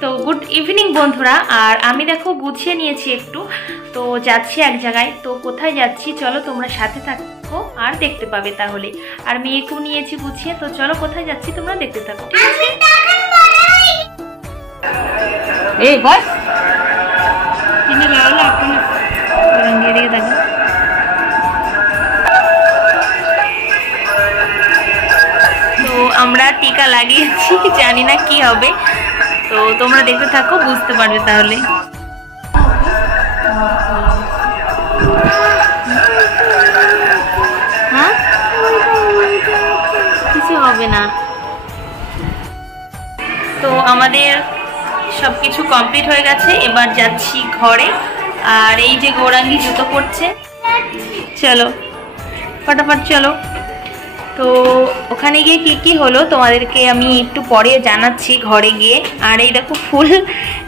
তো good evening বন্ধুরা। আর আমি দেখো গুছিয়ে নিয়েছি একটু, তো যাচ্ছি এক জায়গায়। তো কোথায় যাচ্ছি চলো তোমরা সাথে থাকো আর দেখতে পাবে তাহলে। আর মেয়েকেও নিয়েছি গুছিয়ে, তো চলো কোথায় যাচ্ছি তোমরা দেখতে থাকো, ঠিক আছে? এই বস কিনে লাগলো আপনি রঙিয়ে দিয়ে দেখো। তো আমরা টিকা লাগিয়েছি, জানি না কি হবে, তো তোমরা দেখতে থাকো, বুঝতে পারবে তাহলে। হ্যাঁ কিছু হবে না। তো আমাদের সবকিছু কমপ্লিট হয়ে গেছে, এবার যাচ্ছি ঘরে। আর এই যে গৌরাঙ্গী জুতো পরছে, চলো ফটাফট চলো। তো ওখানে গিয়ে কি কি হলো তোমাদেরকে আমি একটু পরে জানাচ্ছি ঘরে গিয়ে। আর এই দেখো ফুল,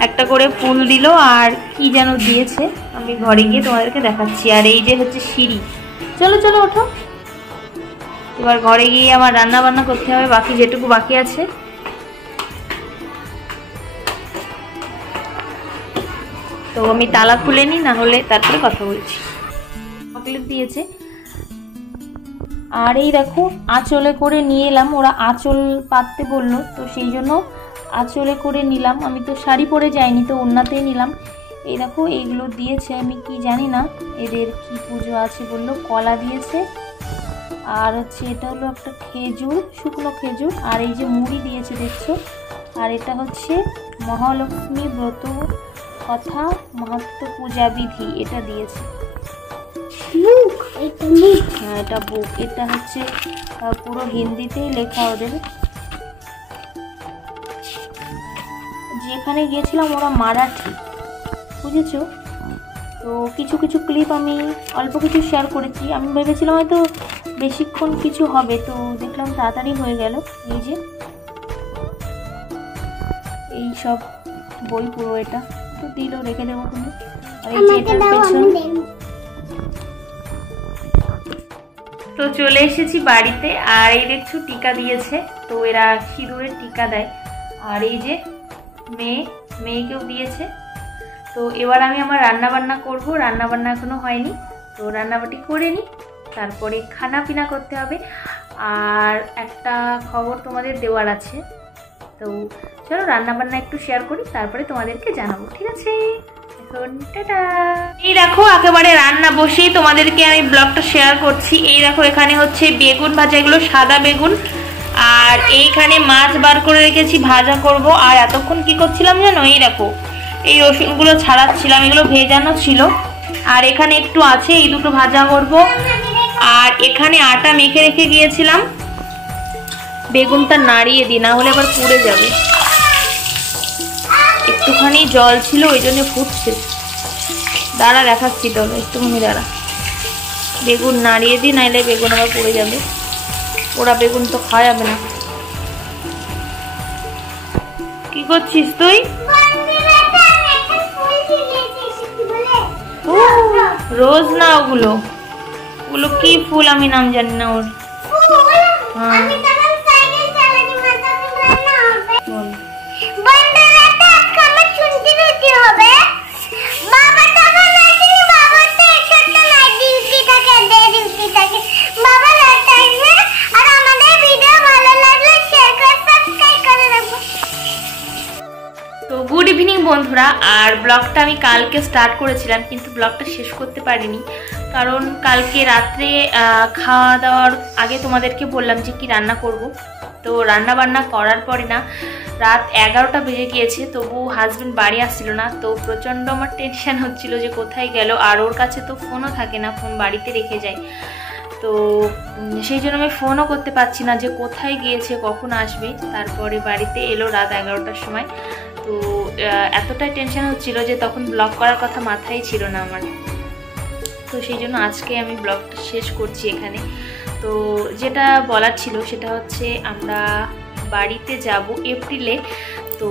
একটা করে ফুল দিল আর কি যেন দিয়েছে, আমি ঘরে গিয়ে তোমাদেরকে দেখাচ্ছি। আর এই যে হচ্ছে সিঁড়ি, চলো চলো ওঠো। এবার ঘরে গিয়ে আমার রান্না বান্না করতে হবে, বাকি যেটুকু বাকি আছে। তো আমি তালা খুলে নিই, না হলে তারপরে কথা বলছি। চকলেট দিয়েছে। আর এই দেখো আঁচলে করে নিয়ে এলাম, ওরা আঁচল পাততে বললো, তো সেই জন্য আঁচলে করে নিলাম। আমি তো শাড়ি পরে যাইনি, তো ওড়নাতেই নিলাম। এই দেখো এইগুলো দিয়েছে, আমি কি জানি না এদের কি পুজো আছে বললো। কলা দিয়েছে, আর হচ্ছে এটা হলো একটা খেজুর, শুকনো খেজুর। আর এই যে মুড়ি দিয়েছে দেখছো। আর এটা হচ্ছে মহালক্ষ্মী ব্রত কথা মাহাত্ম্য পূজা বিধি, এটা দিয়েছে। হ্যাঁ এটা বুক, এটা হচ্ছে পুরো হিন্দিতেই লেখা ওদের। যেখানে গিয়েছিলাম ওরা মারাঠি, বুঝেছো? তো কিছু কিছু ক্লিপ আমি অল্প কিছু শেয়ার করেছি। আমি ভেবেছিলাম হয়তো বেশিক্ষণ কিছু হবে, তো দেখলাম তাড়াতাড়ি হয়ে গেল। এই যে এই সব বই পুরো, এটা তো দিল, রেখে দেবো তুমি। আর এই যে এটার পেছন। তো চলে এসেছি বাড়িতে। আর এই দেখছো টিকা দিয়েছে, তো এরা সিঁদুরের টিকা দেয়। আর এই যে মেয়েকেও দিয়েছে। তো এবার আমি আমার রান্না বান্না করবো, রান্না বান্না এখনো হয়নি, তো রান্নাবাটি করে নিই, তারপরে খানা পিনা করতে হবে। আর একটা খবর তোমাদের দেওয়ার আছে, তো চলো রান্না বান্না একটু শেয়ার করি, তারপরে তোমাদেরকে জানাবো, ঠিক আছে? এই দেখো একেবারে রান্না বসেই তোমাদেরকে আমি ব্লগটা শেয়ার করছি। এই দেখো এখানে হচ্ছে বেগুন ভাজা, এগুলো সাদা বেগুন। আর এইখানে মাছ বার করে রেখেছি, ভাজা করব। আর এতক্ষণ কি করছিলাম জানো, এই দেখো এই রসুনগুলো ছাড়াচ্ছিলাম, এগুলো ভেজানো ছিল। আর এখানে একটু আছে, এই দুটো ভাজা করব। আর এখানে আটা মেখে রেখে গিয়েছিলাম, বেগুনটা নাড়িয়ে দিই, না হলে আবার পুড়ে যাবে। একটুখানি জল ছিল ওই জন্য ফুটছে। দাঁড়া দেখাচ্ছি, তবে একটুখানি দাঁড়া, বেগুন নাড়িয়ে দিই, নাইলে বেগুন আবার পুড়ে যাবে। ওরা বেগুন তো খাওয়া যাবে না। কি করছিস তুই? রোজ না, ওগুলো কি ফুল আমি নাম জানি না ওর। হ্যাঁ গুড ইভিনিং বন্ধুরা। আর ব্লগটা আমি কালকে স্টার্ট করেছিলাম, কিন্তু ব্লগটা শেষ করতে পারিনি, কারণ কালকে রাত্রে খাওয়া দাওয়ার আগে তোমাদেরকে বললাম যে কি রান্না করব। তো রান্না বান্না করার পরে না রাত 11টা বেজে গিয়েছে, তবু হাজব্যান্ড বাড়ি আসছিল না। তো প্রচণ্ড আমার টেনশন হচ্ছিল যে কোথায় গেল। আর ওর কাছে তো ফোনও থাকে না, ফোন বাড়িতে রেখে যায়। তো সেই জন্য আমি ফোনও করতে পারছি না যে কোথায় গিয়েছে, কখন আসবে। তারপরে বাড়িতে এলো রাত 11টার সময়। তো এতটাই টেনশন হচ্ছিল যে তখন ব্লগ করার কথা মাথায় ছিল না আমার। তো সেই জন্য আজকে আমি ব্লগটা শেষ করছি এখানে। তো যেটা বলার ছিল সেটা হচ্ছে আমরা বাড়িতে যাব এপ্রিলে। তো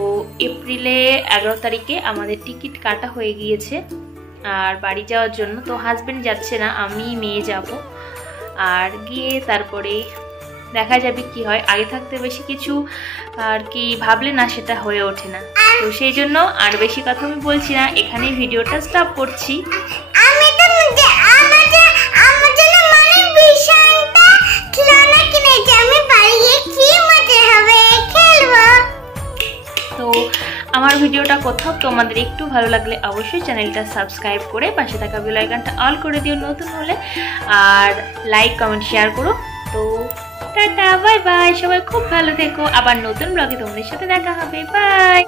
এপ্রিলে 11 তারিখে আমাদের টিকিট কাটা হয়ে গিয়েছে আর বাড়ি যাওয়ার জন্য। তো হাজব্যান্ড যাচ্ছে না, আমি মেয়ে যাব। আর গিয়ে তারপরে দেখা যাবে কি হয়। আগে থাকতে বেশি কিছু আর কি ভাবলে না সেটা হয়ে ওঠে না। তো সেই জন্য আর বেশি কথা আমি বলছি না, এখানেই ভিডিওটা স্টপ করছি। আমি তো আমার জন্য মানে বিশালটা খেলনা কিনেছি, আমি বাড়ি গিয়ে কি মজা হবে খেলবো। তো আমার ভিডিওটা কোথাও তোমাদের একটু ভালো লাগলে অবশ্যই চ্যানেলটা সাবস্ক্রাইব করে পাশে থাকা বেল আইকনটা অল করে দিও নতুন হলে, আর লাইক কমেন্ট শেয়ার করো। তো টাটা, বাই বাই, সবাই খুব ভালো থেকো। আবার নতুন ব্লগে তোমাদের সাথে দেখা হবে। বাই।